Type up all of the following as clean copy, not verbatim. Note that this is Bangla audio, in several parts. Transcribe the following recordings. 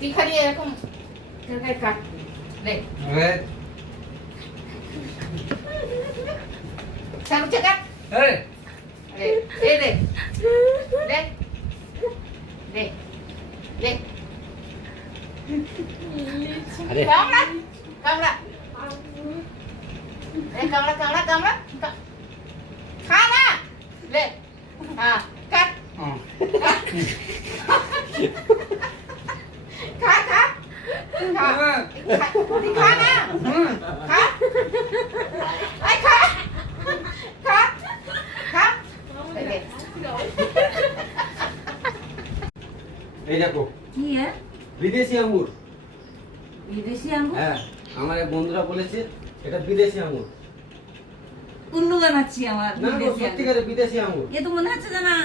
তুই খালি এরকম কাটবি রে চামচে কাট এই রে রে রে রে রে আরে কামড়া কামড়া এই কামড়া কামড়া কামড়া খা না রে হ্যাঁ কাট খা খা খা খা না খা এই খা খা খা এই দেখো কি বিদেশি আঙ্গুর। বিদেশি আঙ্গুর? হ্যাঁ, আমার এক বন্ধুরা বলেছে এটা বিদেশি আঙ্গুর। উল্লু বানাচ্ছি আমার না গো, সত্যিকারের বিদেশি আঙ্গুর। এ তো মনে হচ্ছে যে না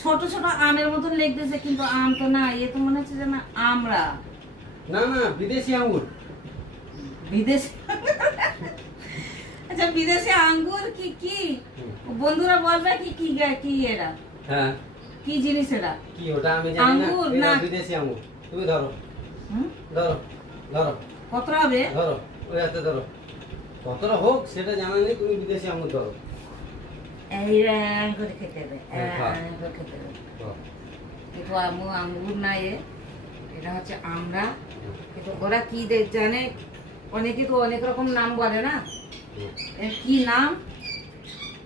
ছোট ছোট আমের মতন লেগতেছে, কিন্তু আম তো না, এ তো মনে হচ্ছে যে না আমরা না না, বিদেশি আঙ্গুর। বিদেশি। আচ্ছা, বিদেশি আঙ্গুর কি কি বন্ধুরা বলবে কি কি কি এরা হ্যাঁ, কি জিনিস এরা? কি ওটা আমি জানি না। আঙ্গুর এটা না বিদেশি আঙ্গুর। তুমি ধরো হুম? ধরো ধরো কতটা হবে? ধরো, ওই হাতে ধরো। কতটা হোক সেটা জানা নেই, তুমি বিদেশি আঙ্গুর ধরো। এই করে খেতে হবে, হ্যাঁ। করে খেতে হবে। ধরো। কিন্তু আঙ্গুর না, এটা হচ্ছে আমরা। কিন্তু ওরা কি জানে, অনেকে তো অনেক রকম নাম বলে না, এর কি নাম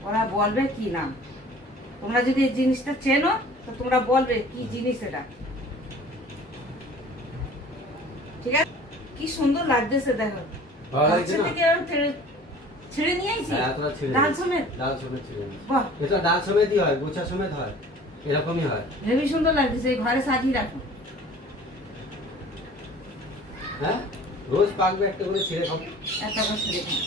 ওরা বলবে, কি নাম। তোমরা যদি এই জিনিসটা চেনো তো তোমরা বলবে কি জিনিস এটা। ঠিক আছে, কি সুন্দর লাগতেছে দেখো। ভালো লাগছে গাছের না? থেকে ছিঁড়ে নিয়ে আইছি হ্যাঁ, এতটা ছিঁড়ে ডাল নিয়েছি। সমেত। ডাল সমেত ছিঁড়ে নিয়েছি। বাহ, এটা ডাল সমেতই হয়, গোছা সমেত হয়, এরকমই হয়। হেবি সুন্দর লাগতেছে, এই ঘরে সাজিয়ে রাখো। হ্যাঁ, রোজ পাকবে একটা করে ছিঁড়ে খাবো। একটা করে ছিঁড়ে খাও।